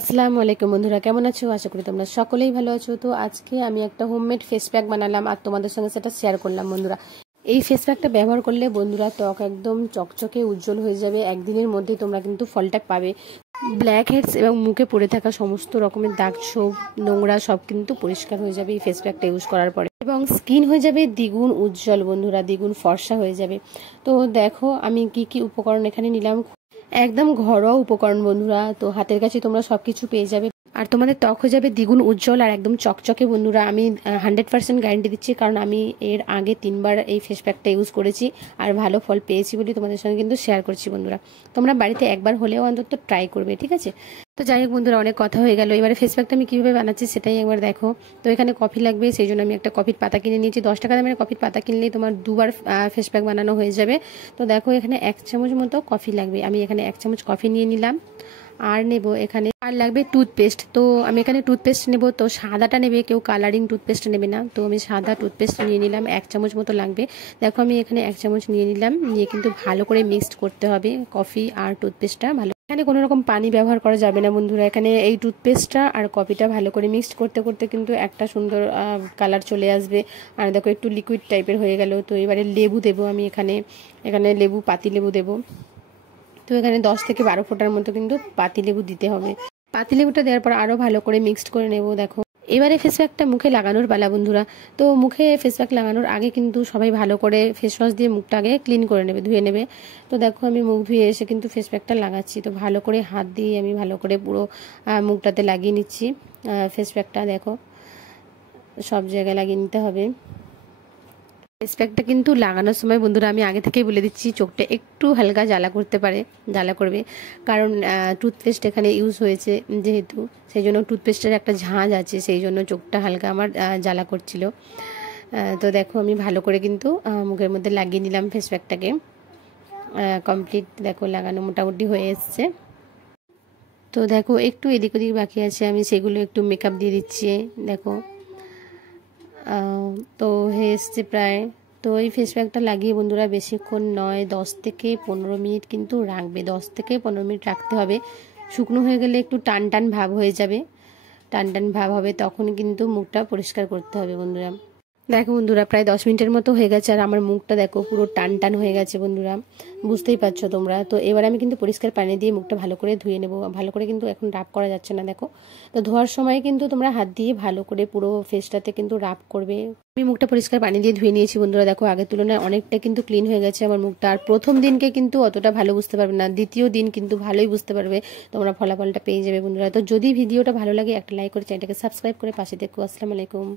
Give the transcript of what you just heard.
আসসালামু আলাইকুম বন্ধুরা, কেমন আছো? আশা করি তোমরা সকলেই ভালো আছো। তো আজকে আমি একটা হোমমেড ফেস প্যাক বানালাম আর তোমাদের সঙ্গে সেটা শেয়ার করলাম বন্ধুরা। এই ফেস প্যাকটা ব্যবহার করলে বন্ধুরা ত্বক একদম চকচকে উজ্জ্বল হয়ে যাবে। একদিনের মধ্যেই তোমরা কিন্তু ফলটা পাবে। ব্ল্যাক হেডস এবং মুখে পড়ে থাকা সমস্ত রকমের দাগ ছোপ নোংরা সব কিন্তু পরিষ্কার হয়ে যাবে এই ফেস প্যাকটা ইউজ করার পরে, এবং স্কিন হয়ে যাবে দ্বিগুণ উজ্জ্বল বন্ধুরা, দ্বিগুণ ফর্সা হয়ে যাবে। তো দেখো আমি কি কি উপকরণ এখানে নিলাম, একদম ঘরোয়া উপকরণ বন্ধুরা। তো হাতের কাছে তোমরা সবকিছু পেয়ে যাবে আর তোমাদের ত্বক হয়ে যাবে দ্বিগুণ উজ্জ্বল আর একদম চকচকে বন্ধুরা। আমি 100% গ্যারান্টি দিচ্ছি, কারণ আমি এর আগে 3বার এই ফেস প্যাকটা ইউজ করেছি আর ভালো ফল পেয়েছি বলে তোমাদের সঙ্গে কিন্তু শেয়ার করছি বন্ধুরা। তোমরা বাড়িতে একবার হলেও অন্তত ট্রাই করবে, ঠিক আছে? তো যাই হোক বন্ধুরা, অনেক কথা হয়ে গেল। এবারে ফেস প্যাকটা আমি কীভাবে বানাচ্ছি সেটাই একবার দেখো। তো এখানে কফি লাগবে, সেই জন্য আমি একটা কফির পাতা কিনে নিয়েছি। 10 টাকা দামের কফির পাতা কিনলেই তোমার 2বার ফেস প্যাক বানানো হয়ে যাবে। তো দেখো এখানে 1 চামচ মতো কফি লাগবে, আমি এখানে 1 চামচ কফি নিয়ে নিলাম। আর নেব এখানে, আর লাগবে টুথপেস্ট। তো আমি এখানে টুথপেস্ট নেব, তো সাদাটা নেবে, কেউ কালারিং টুথপেস্ট নেবে না। তো আমি সাদা টুথপেস্ট নিয়ে নিলাম, 1 চামচ মতো লাগবে। দেখো আমি এখানে 1 চামচ নিয়ে নিলাম, নিয়ে কিন্তু ভালো করে মিক্সড করতে হবে কফি আর টুথপেস্টটা। ভালো, এখানে কোনো রকম পানি ব্যবহার করা যাবে না বন্ধুরা। এখানে এই টুথপেস্টটা আর কফিটা ভালো করে মিক্সড করতে করতে কিন্তু একটা সুন্দর কালার চলে আসবে। আর দেখো একটু লিকুইড টাইপের হয়ে গেল। তো এবারে লেবু দেবো আমি এখানে, লেবু, পাতি লেবু দেবো। তো এখানে 10 থেকে 12 ফোঁটার মতো কিন্তু পাতিলেবু দিতে হবে। পাতিলেবুটা দেওয়ার পর আরও ভালো করে মিক্সড করে নেব। দেখো এবারে ফেস প্যাকটা মুখে লাগানোর পালা বন্ধুরা। তো মুখে ফেস প্যাক লাগানোর আগে কিন্তু সবাই ভালো করে ফেস ওয়াশ দিয়ে মুখটা আগে ক্লিন করে নেবে, ধুয়ে নেবে। তো দেখো আমি মুখ ধুয়ে এসে কিন্তু ফেস প্যাকটা লাগাচ্ছি। তো ভালো করে হাত দিয়ে আমি ভালো করে পুরো মুখটাতে লাগিয়ে নিচ্ছি ফেস প্যাকটা। দেখো সব জায়গায় লাগিয়ে নিতে হবে। ফেস প্যাকটা কিন্তু লাগানোর সময় বন্ধুরা আমি আগে থেকেই বলে দিচ্ছি, চোখটা একটু হালকা জ্বালা করবে, কারণ টুথপেস্ট এখানে ইউজ হয়েছে যেহেতু, সেই জন্য টুথপেস্টের একটা ঝাঁঝ আছে, সেই জন্য চোখটা হালকা আমার জ্বালা করছিল। তো দেখো আমি ভালো করে কিন্তু মুখের মধ্যে লাগিয়ে নিলাম ফেস প্যাকটাকে। কমপ্লিট দেখো লাগানো মোটামুটি হয়ে এসছে। তো দেখো একটু এদিক ওদিক বাকি আছে, আমি সেগুলো একটু মেকআপ দিয়ে দিচ্ছি। দেখো তো হয়ে এসছে প্রায়। তো এই ফেস প্যাকটা লাগিয়ে বন্ধুরা বেশিক্ষণ নয়, 10 থেকে 15 মিনিট কিন্তু রাখবে, 10 থেকে 15 মিনিট রাখতে হবে। শুকনো হয়ে গেলে একটু টান টান ভাব হয়ে যাবে, টান টান ভাব হবে, তখন কিন্তু মুখটা পরিষ্কার করতে হবে বন্ধুরা। দেখো বন্ধুরা প্রায় 10 মিনিটের মতো হয়ে গেছে আর আমার মুখটা দেখো পুরো টান টান হয়ে গেছে বন্ধুরা, বুঝতেই পারছো তোমরা। তো এবার আমি কিন্তু পরিষ্কার পানি দিয়ে মুখটা ভালো করে ধুয়ে নেবো। ভালো করে কিন্তু এখন রাব করা যাচ্ছে না, দেখো। তো ধোয়ার সময় কিন্তু তোমরা হাত দিয়ে ভালো করে পুরো ফেসটাতে কিন্তু রাব করবে। আমি মুখটা পরিষ্কার পানি দিয়ে ধুয়ে নিয়েছি বন্ধুরা। দেখো আগের তুলনায় অনেকটা কিন্তু ক্লিন হয়ে গেছে আমার মুখটা। আর প্রথম দিনকে কিন্তু অতটা ভালো বুঝতে পারবে না, দ্বিতীয় দিন কিন্তু ভালোই বুঝতে পারবে, তোমরা ফলাফলটা পেয়ে যাবে বন্ধুরা। তো যদি ভিডিওটা ভালো লাগে একটা লাইক করে চ্যানেলটাকে সাবস্ক্রাইব করে পাশে দেখো। আসসালামু আলাইকুম।